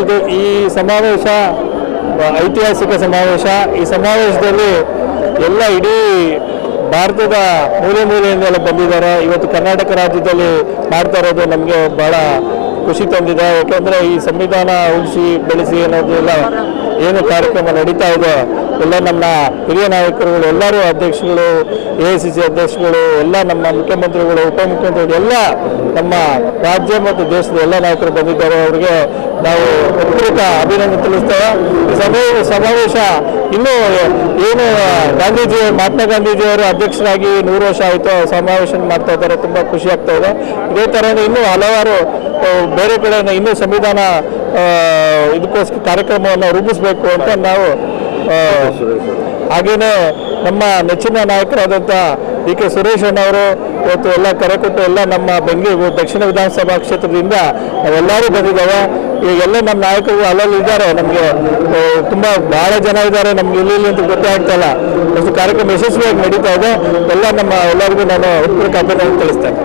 ಇದು ಈ ಸಮಾವೇಶ ಐತಿಹಾಸಿಕ ಸಮಾವೇಶ, ಈ ಸಮಾವೇಶದಲ್ಲಿ ಎಲ್ಲ ಇಡೀ ಭಾರತದ ಮೂಲೆ ಮೂಲೆಯಿಂದೆಲ್ಲ ಬಂದಿದ್ದಾರೆ. ಇವತ್ತು ಕರ್ನಾಟಕ ರಾಜ್ಯದಲ್ಲಿ ಮಾಡ್ತಾ ಇರೋದು ನಮಗೆ ಬಹಳ ಖುಷಿ ತಂದಿದೆ. ಯಾಕೆಂದರೆ ಈ ಸಂವಿಧಾನ ಉಳಿಸಿ, ಬೆಳೆಸಿ ಅನ್ನೋದೆಲ್ಲ ಏನು ಕಾರ್ಯಕ್ರಮ ನಡೀತಾ ಇದೆ. ಎಲ್ಲ ನಮ್ಮ ಹಿರಿಯ ನಾಯಕರುಗಳು, ಎಲ್ಲರೂ ಅಧ್ಯಕ್ಷಗಳು ಎ ಐ ಸಿ ಸಿ ಅಧ್ಯಕ್ಷಗಳು ಎಲ್ಲ ನಮ್ಮ ಮುಖ್ಯಮಂತ್ರಿಗಳು, ಉಪಮುಖ್ಯಮಂತ್ರಿಗಳು, ಎಲ್ಲ ನಮ್ಮ ರಾಜ್ಯ ಮತ್ತು ದೇಶದ ಎಲ್ಲ ನಾಯಕರು ಬಂದಿದ್ದಾರೆ. ಅವರಿಗೆ ನಾವು ಒಕ್ಕೂಟ ಅಭಿನಂದನೆ ತಿಳಿಸ್ತೇವೆ. ಸಭೆ, ಸಮಾವೇಶ ಇನ್ನೂ ಏನು, ಗಾಂಧೀಜಿ, ಮಹಾತ್ಮ ಗಾಂಧೀಜಿಯವರು ಅಧ್ಯಕ್ಷರಾಗಿ ನೂರು ವರ್ಷ ಆಯಿತು ಸಮಾವೇಶ ಮಾಡ್ತಾ ಇದ್ದಾರೆ. ತುಂಬ ಖುಷಿ ಆಗ್ತಾ ಇದೆ. ಇದೇ ಥರನೇ ಇನ್ನೂ ಹಲವಾರು ಬೇರೆ ಕಡೆ ಇನ್ನೂ ಸಂವಿಧಾನ ಇದಕ್ಕೋಸ್ಕರ ಕಾರ್ಯಕ್ರಮವನ್ನು ರೂಪಿಸಬೇಕು ಅಂತ ನಾವು ಹಾಗೇನೆ ನಮ್ಮ ನೆಚ್ಚಿನ ನಾಯಕರಾದಂಥ ಡಿ ಕೆ ಸುರೇಶ್ ಅಣ್ಣವರು, ಇವತ್ತು ಎಲ್ಲ ಕರೆ ಕೊಟ್ಟು ಎಲ್ಲ ನಮ್ಮ ಬೆಂಗಳೂರು, ದಕ್ಷಿಣ ವಿಧಾನಸಭಾ ಕ್ಷೇತ್ರದಿಂದ ನಾವೆಲ್ಲರೂ ಬಂದಿದ್ದೇವೆ. ಈಗೆಲ್ಲ ನಮ್ಮ ನಾಯಕರು ಅಲ್ಲಲ್ಲಿ ಇದ್ದಾರೆ. ನಮಗೆ ತುಂಬ ಭಾಳ ಜನ ಇದ್ದಾರೆ. ನಮ್ಗೆ ಇಲ್ಲಿ ಅಂತ ಗೊತ್ತೇ ಆಗ್ತಾ ಇಲ್ಲ. ಅಷ್ಟು ಕಾರ್ಯಕ್ರಮ ಯಶಸ್ವಿಯಾಗಿ ನಡೀತಾ ಇದೆ. ಎಲ್ಲ ನಮ್ಮ ಎಲ್ಲರಿಗೂ ನಾನು ಹೃತ್ಪೂರ್ವಕ ಅಭಿನಂದನೆ ತಿಳಿಸ್ತೇನೆ.